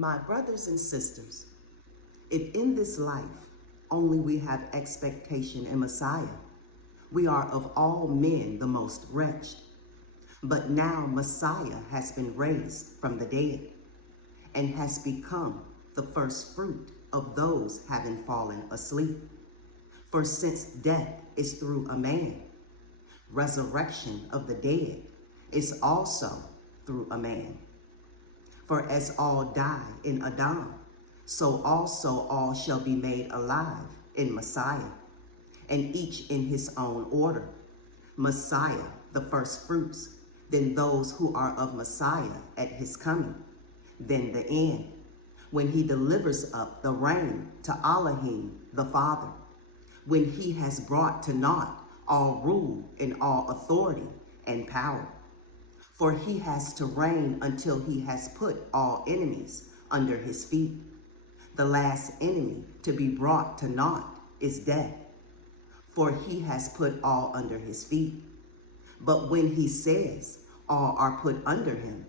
My brothers and sisters, if in this life only we have expectation in Messiah, we are of all men the most wretched. But now Messiah has been raised from the dead and has become the first fruit of those having fallen asleep. For since death is through a man, resurrection of the dead is also through a man. For as all die in Adam, so also all shall be made alive in Messiah, and each in his own order. Messiah, the first fruits, then those who are of Messiah at his coming, then the end, when he delivers up the reign to Elohim the Father, when he has brought to naught all rule and all authority and power. For he has to reign until he has put all enemies under his feet. The last enemy to be brought to naught is death, for he has put all under his feet. But when he says all are put under him,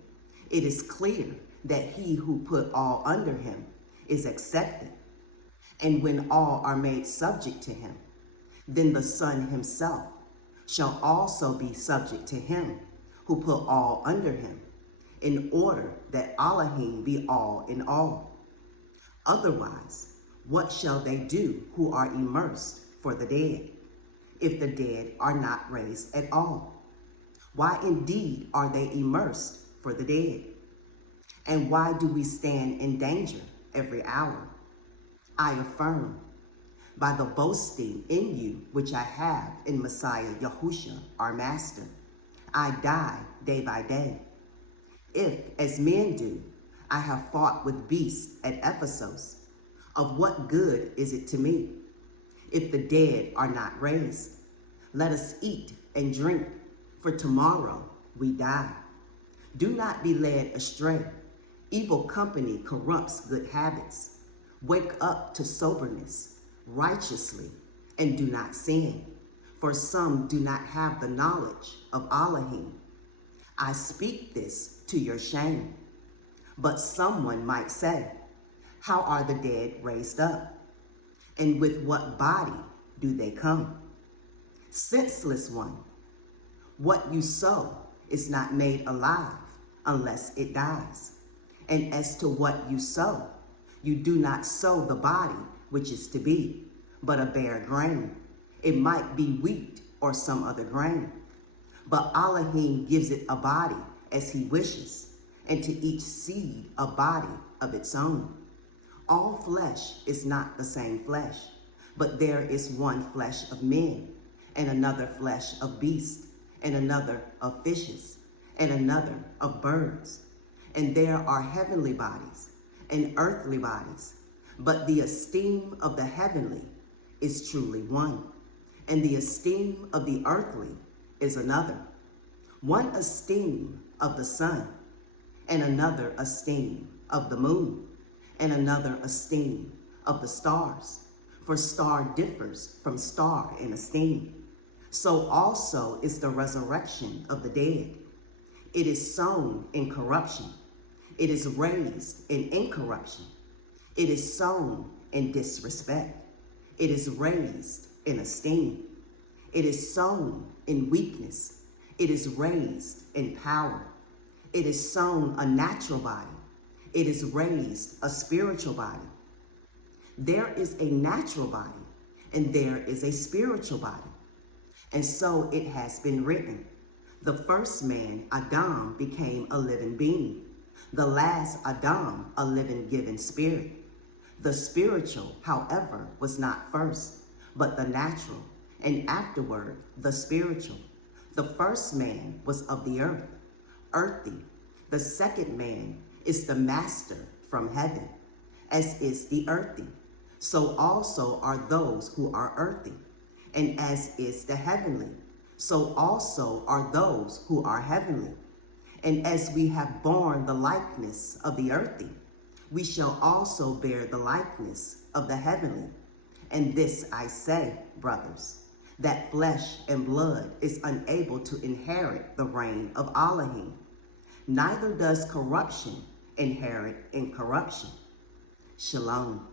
it is clear that he who put all under him is accepted. And when all are made subject to him, then the Son himself shall also be subject to him who put all under him, in order that Elohim be all in all. Otherwise, what shall they do who are immersed for the dead, if the dead are not raised at all? Why indeed are they immersed for the dead? And why do we stand in danger every hour? I affirm, by the boasting in you which I have in Messiah Yahushua, our Master, I die day by day. If, as men do, I have fought with beasts at Ephesus, of what good is it to me? If the dead are not raised, let us eat and drink, for tomorrow we die. Do not be led astray. Evil company corrupts good habits. Wake up to soberness, righteously, and do not sin, for some do not have the knowledge of Elohim. I speak this to your shame. But someone might say, how are the dead raised up? And with what body do they come? Senseless one, what you sow is not made alive unless it dies. And as to what you sow, you do not sow the body which is to be, but a bare grain. It might be wheat or some other grain. But Elohim gives it a body as he wishes, and to each seed a body of its own. All flesh is not the same flesh, but there is one flesh of men, and another flesh of beasts, and another of fishes, and another of birds. And there are heavenly bodies and earthly bodies, but the esteem of the heavenly is truly one, and the esteem of the earthly is another. One esteem of the sun, and another esteem of the moon, and another esteem of the stars. For star differs from star in esteem. So also is the resurrection of the dead. It is sown in corruption. It is raised in incorruption. It is sown in disrespect. It is raised in esteem. It is sown in weakness. It is raised in power. It is sown a natural body. It is raised a spiritual body. There is a natural body, and there is a spiritual body. And so it has been written, the first man, Adam, became a living being. The last Adam, a living given spirit. The spiritual, however, was not first, but the natural, and afterward the spiritual. The first man was of the earth, earthy. The second man is the master from heaven, as is the earthy. So also are those who are earthy. And as is the heavenly, so also are those who are heavenly. And as we have borne the likeness of the earthy, we shall also bear the likeness of the heavenly. And this I say, brothers, that flesh and blood is unable to inherit the reign of Elohim. Neither does corruption inherent in corruption. Shalom.